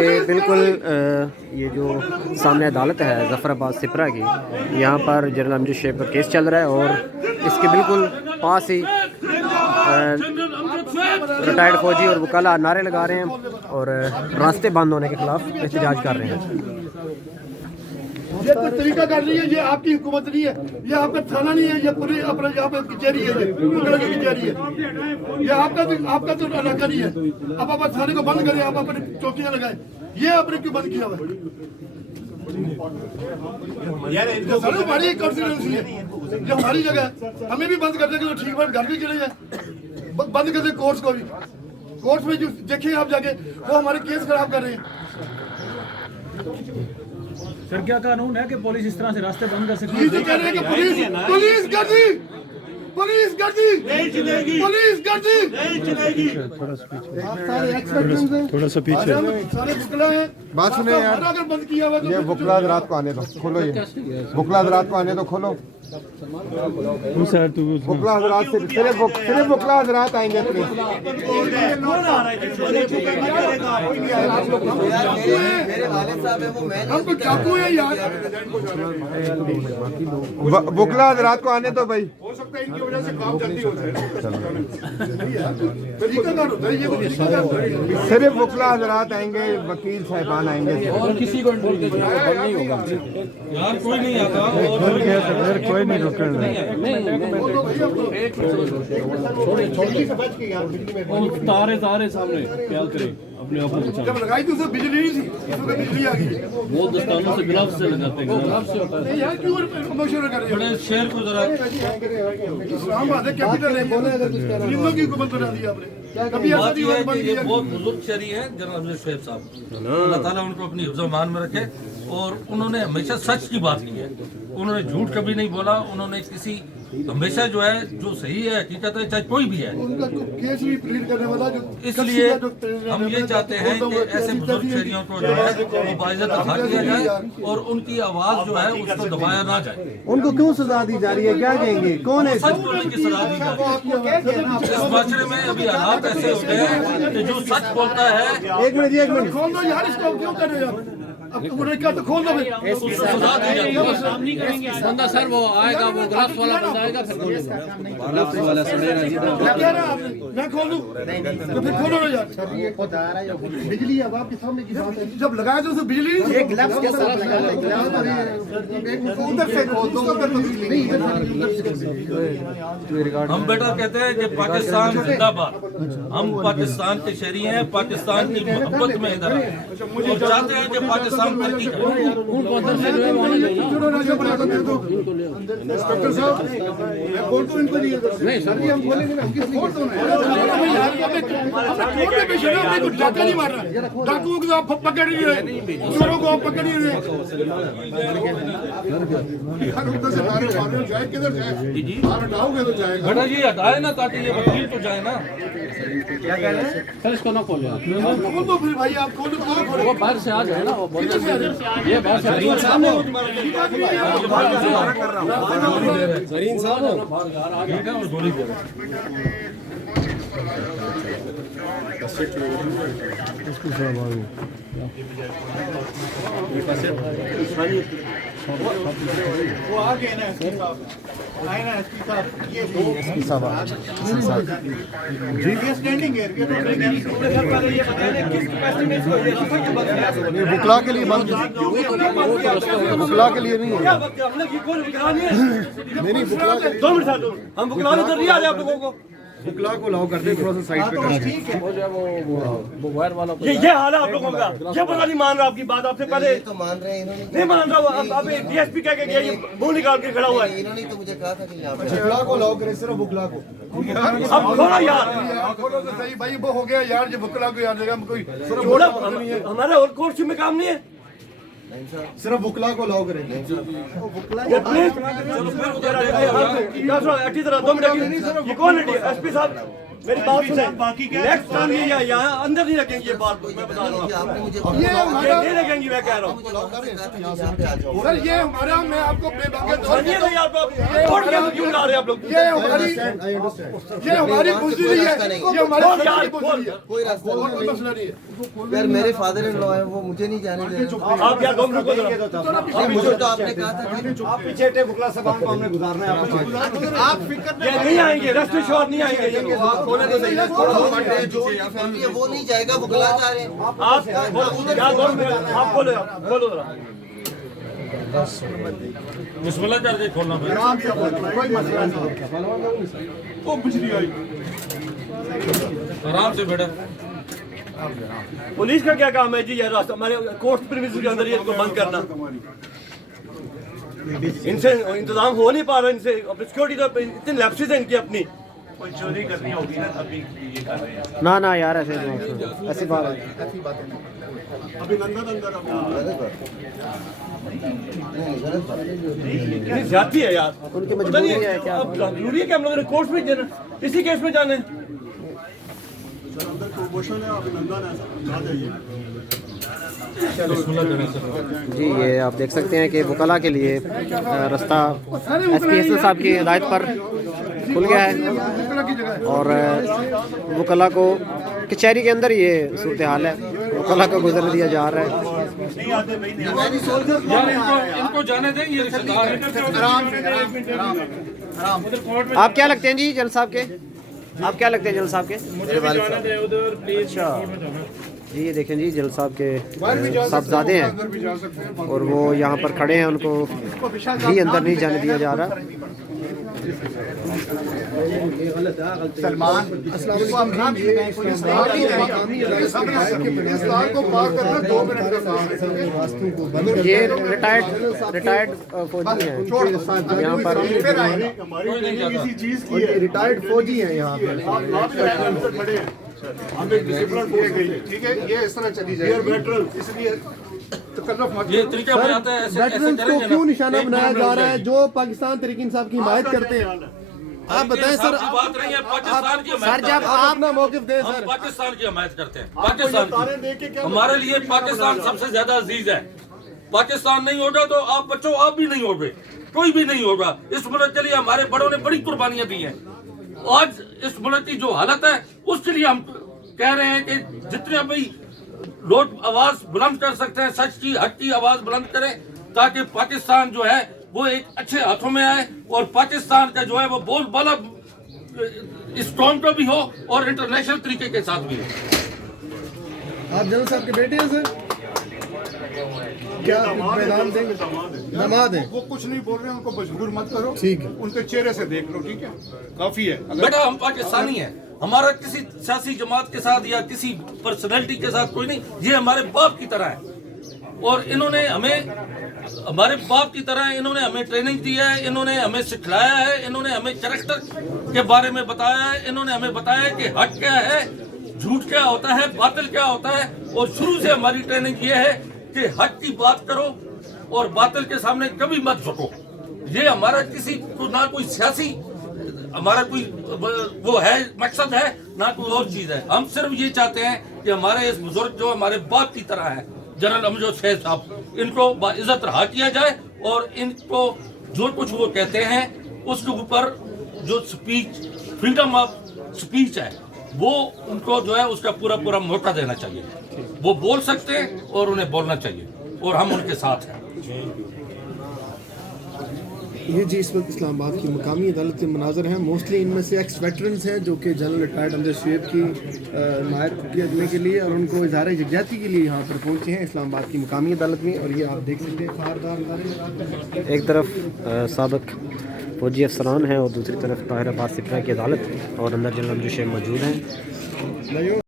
ये बिल्कुल ये जो सामने अदालत है जफराबाद सिपरा की, यहाँ पर जनरल अमजद शेख का केस चल रहा है और इसके बिल्कुल पास ही रिटायर्ड फौजी और वकाला नारे लगा रहे हैं और रास्ते बंद होने के खिलाफ एहतजाज कर रहे हैं। ये कोई तरीका कर रही है, ये आपकी हुकूमत नहीं है, ये आपका थाना नहीं है, ये पूरी अपना यहाँ पे कचहरी है, ये कचहरी है, ये आपका तो इलाका नहीं है। अब आप थाने को बंद करें, आप अपनी चौकियां लगाए, ये आपने क्यों बंद किया हुआ है? हमारी कॉन्स्टिट्यूंसी है, ये हमारी जगह है, हमें भी बंद कर देंगे तो ठीक है, घर भी चले जाए, बंद कर दे कोर्ट्स को भी। कोर्ट्स में जो देखें आप जाके, वो हमारे केस खराब कर रहे हैं। सर क्या कानून है कि पुलिस इस तरह से रास्ते बंद कर सकती है? पुलिस कर दी, पुलिस कर दी, पुलिस कर दी, पुलिस कर दी। थोड़ा सा पीछे सारे बुकला हैं। बात सुने यार, अगर बंद किया हुआ तो ये बुकला रात को आने दो, खोलो ये बुकला रात को आने दो, खोलो। बुकला हजरात से सिर्फ बुकला हजरात आएंगे प्लीज। हम तो चाकू है यार। बुकला हजरात को आने दो भाई। हो सकता है इनकी वजह से काम जल्दी हो जाए। तरीकाकार होता है ये, सिर्फ बुकला हजरात आएंगे, वकील साहबान आएंगे और किसी को नहीं होगा यार, कोई नहीं आता और कोई नहीं रुकेगा। तारे सामने क्या करें, अपने आप को बचाओ। जब लगाई तो बिजली नहीं थी, बिजली आ गई। वो दस्तानों से ग्लव्स से लगाते हैं, ग्लव्स से होता है यार क्यों प्रमोशन कर रहे हैं? बड़े शेर को जरा इस्लामाबाद है कैपिटल है, हिंदुओं की हुकूमत बना दी आपने। कभी ऐसा बात नहीं यह हुआ है कि बंद कि ये किया। बहुत बुजुर्ग शहरी हैं जनरल अमजद शेख साहब, अल्लाह ताला उनको अपनी हिफ्ज़-ओ-मान में रखे। और उन्होंने हमेशा सच की बात की है, उन्होंने झूठ कभी नहीं बोला। उन्होंने किसी हमेशा जो है जो सही है हकीकत है, चाहे कोई भी है। उनका केस भी प्लीड करने वाला जो इसलिए हम ये चाहते हैं कि ऐसे बुजुर्ग शहरियों को जो है वो बाइज़्ज़त रखा दिया जाए और उनकी आवाज़ जो है उसको दबाया ना जाए। उनको क्यों सजा दी जा रही है, क्या कहेंगे, कौन है? सच बोलने की सलाह दी जाए। इस माशरे में अभी हालात ऐसे हो गए हैं कि जो सच बोलता है एक मिनट खोल दो यार, इसको क्यों कर रहे हो आप? अब उन्होंने क्या तो खोल दो भाई। उसको सजा दी जाती है। बंदा सर वो आएगा, वो ग्लास वाला बंदा आएगा, फिर क्या कह रहे हैं आपने? मैं खोल दूं तो फिर खोलो ना यार। बिजली अब आपके सामने की बात है, जब लगाया तो उसे बिजली नहीं थी। ग्लव्स के साथ लगाया, उधर से खोल दो, उधर तो बिजली नहीं। हम बेटा कहते हैं कि पाकिस्तान जिंदाबाद। हम पाकिस्तान के शहरी हैं, पाकिस्तान की मोहब्बत में इधर हैं और चाहते हैं कि पाकिस्तान तरक्की करे। उनको अंदर से जो है माने इंस्पेक्टर साहब मैं खोल दूं इनको नहीं सर जी, हम खोलेंगे ना, हम किस लिए खोल दो ना यार। हमें पेशेंट है, कोई डाका नहीं मार रहा, डाकुओं को आप पकड़ नहीं रहे, चोरों को आप पकड़ नहीं रहे। हर उधर से नारे मार रहे हो, जाए किधर जाए? बाहर हटाओगे तो जाएगा बेटा जी हटाए ना ताकि ये वकील तो जाए ना। क्या कह रहे हैं सर, इसको ना खोलो, खोल दो फिर भाई, आप खोल दो, खोलो। वो बाहर से आ जाए ना, वो किधर से आ जाए? ये बाहर से सामने जरीन साहब बाहर आ गए ठीक है और गोली दे रहे हैं। वो आ गए ना एसपी साहब, आए ना एसपी साहब, ये जी स्टैंडिंग है। बुकला के लिए बंद, बुकला के लिए नहीं है, नहीं बुकला के लिए। 2 मिनट हम बुकला कर दिया आप लोगों को। बुकला को लाओ कर दे, थोड़ा सा साइड पे कर दे। वो वायर वाला ये हाल है आप लोगों का, ये पता नहीं मान रहा आपकी बात, आपसे पहले तो मान रहे हैं इन्होंने, नहीं मान रहा। अब डीएसपी कह के गया, ये मुंह निकाल के खड़ा हुआ है। इन्होंने तो मुझे कहा था कि यहाँ पे बुकला को लाओ करे, सिर्फ बुकला को। अब खोलो यार, खोलो तो सही भाई, वो हो गया यार, जो बुकला को यार जगह में कोई छोड़ा हमारे और कोर्ट में काम नहीं है। सिर्फ बुकला को लाओ करे। अच्छी तरह 2 मिनट, ये कौन है एसपी साहब? मेरी बात सुने, नेक्स्ट टाइम ये यहाँ अंदर नहीं रखेंगे ये बात, मैं बता रहा हूँ आपने मुझे ये ये हमारा नहीं रखेंगे, मैं कह रहा हूँ। मुझे लॉकडाउन में कहा था कि यहाँ पे आ जाओ। सर ये हमारा, मैं आपको बेबाके तौर सुनिए नहीं आप लोग, कोर्ट के अंदर क्यों ला रहे हैं आप लोग? ये हमारी बुजरी है, ये हमारी सरकारी बुजरी है, कोई रास्ता और कोई नहीं। मसला नहीं है। यार मेरे फादर इन लॉ है, वो मुझे नहीं जाने दे रहे। आप यार दोनों रुको जरा। मुझे तो आपने कहा था कि आप पीछे हटे, बुकला साहब को हमने गुजारना है आपको। आप फिक्र ये नहीं आएंगे, रेस्ट श्योर नहीं आएंगे ये लोग। जो फैमिली है वो नहीं जाएगा, वो गला जा रहे हैं। आप यार दोनों आप बोलो जरा। बिस्मिल्लाह कर दे खोलना भाई। कोई मसला नहीं। वो बिजली आई, आराम से बैठा। पुलिस का क्या काम है जी? ये रास्ता हमारे कोर्ट प्रीमिसेस के अंदर ये इसको बंद करना, इनसे इंतजाम हो नहीं पा रहा, इनसे सिक्योरिटी तो इतनी लैप्सेस है इनकी अपनी। कोई चोरी करनी होगी ना तभी ये कर रहे हैं। ना यार ऐसे ऐसी बात है। अभिनंदन अंदर इतनी ज्यादती है यार। उनकी पता मजबूरी नहीं है क्या? अब जरूरी है कि हम लोगों ने कोर्ट में जाना, इसी केस में जाना है। अंदर प्रमोशन है, अभिनंदन है, आ जाइए। जी ये आप देख सकते हैं कि वकला के लिए रास्ता SP हसन साहब की हिदायत पर खुल गया है और वकला को कचहरी के अंदर ये सूरत हाल है, वकला को गुजर दिया जा रहा है। यार इनको जाने दें, ये रिश्तेदार हैं। आप क्या लगते हैं जी जल साहब के? आप क्या लगते हैं जल साहब के? अच्छा जी ये देखें जी जल साहब के साहबजादे हैं और वो यहाँ पर खड़े हैं, उनको भी अंदर नहीं जाने दिया जा रहा। सलमान इस्लाम को पार करना 2 मिनट का काम है। ये रिटायर्ड फौजी हैं यहाँ पर। रिटायर्ड फौजी हैं यहाँ पे। खड़े हैं, हम एक डिसिप्लिन किए गई, ठीक है, ये इस तरह चली जाएगी वेटरन, इसलिए तकल्लुफ मत। ये तरीका बनाता है, ऐसे वेटरन्स को करेंगे क्यों ना। निशाना एक बनाया मिनट जा रुक रहा है जाए। जो पाकिस्तान तरीके इंसाफ की हिमायत करते हैं? आप बताएं सर, की बात नहीं है, पाकिस्तान की सर हिमायत जब करते हैं। आप अपना मौकिफ दें हम सर। पाकिस्तान की हिमायत करते हैं, पाकिस्तान की। हमारे लिए पाकिस्तान सबसे ज्यादा अजीज है। पाकिस्तान नहीं होगा तो आप बच्चों आप भी नहीं होगे, कोई भी नहीं होगा। इस मुल्क के लिए हमारे बड़ों ने बड़ी कुर्बानियां दी हैं। आज इस मुल्क की जो हालत है उसके लिए हम कह रहे हैं कि जितने भी लोग आवाज बुलंद कर सकते हैं, सच की हक की आवाज बुलंद करें, ताकि पाकिस्तान जो है वो एक अच्छे हाथों में आए और पाकिस्तान का जो है वो बोलबाला स्ट्रॉन्ग का भी हो और इंटरनेशनल तरीके के साथ भी हो। आप जनरल साहब के बेटे हैं सर? क्या पैगाम देंगे? दामाद हैं। वो कुछ नहीं बोल रहे हैं, उनको मजबूर मत करो, ठीक है। उनके चेहरे से देख लो, ठीक है, काफी है। बेटा हम पाकिस्तानी हैं, हमारा किसी सियासी जमात के साथ या किसी पर्सनैलिटी के साथ कोई नहीं, ये हमारे बाप की तरह है और इन्होंने हमें हमारे बाप की तरह इन्होंने हमें ट्रेनिंग दी है, इन्होंने हमें सिखलाया है, इन्होंने हमें कैरेक्टर के बारे में बताया है, इन्होंने हमें बताया है कि हक क्या है, झूठ क्या होता है, बातिल क्या होता है। और शुरू से हमारी ट्रेनिंग ये है कि हक की बात करो और बातिल के सामने कभी मत झुको। ये हमारा किसी को ना कोई सियासी हमारा कोई वो है मकसद है ना कोई और चीज है। हम सिर्फ ये चाहते हैं कि हमारे इस बुजुर्ग जो हमारे बाप की तरह है जनरल अमजद शैफ साहब, इनको बाइज्जत रहा किया जाए और इनको जो कुछ वो कहते हैं उसके ऊपर जो स्पीच फ्रीडम ऑफ स्पीच है वो उनको जो है उसका पूरा मौका देना चाहिए। वो बोल सकते हैं और उन्हें बोलना चाहिए और हम उनके साथ हैं। ये जी इस वक्त इस्लामाबाद की मकामी अदालत के मनाजर हैं। मोस्टली इनमें से एक्स वेटरन्स हैं जो कि जनरल रिटायर्ड अमजद शैफ की हिमायत करने के लिए और उनको इजहार यकजहती के लिए यहाँ पर पहुँचे हैं इस्लामाबाद की मकामी अदालत में। और ये आप देख सकते हैं फारदार एक तरफ साबिक फौजी अफसरान हैं और दूसरी तरफ ताहिर अब्बास सिपरा की अदालत और अंदर जनरल अमजद शैफ मौजूद हैं।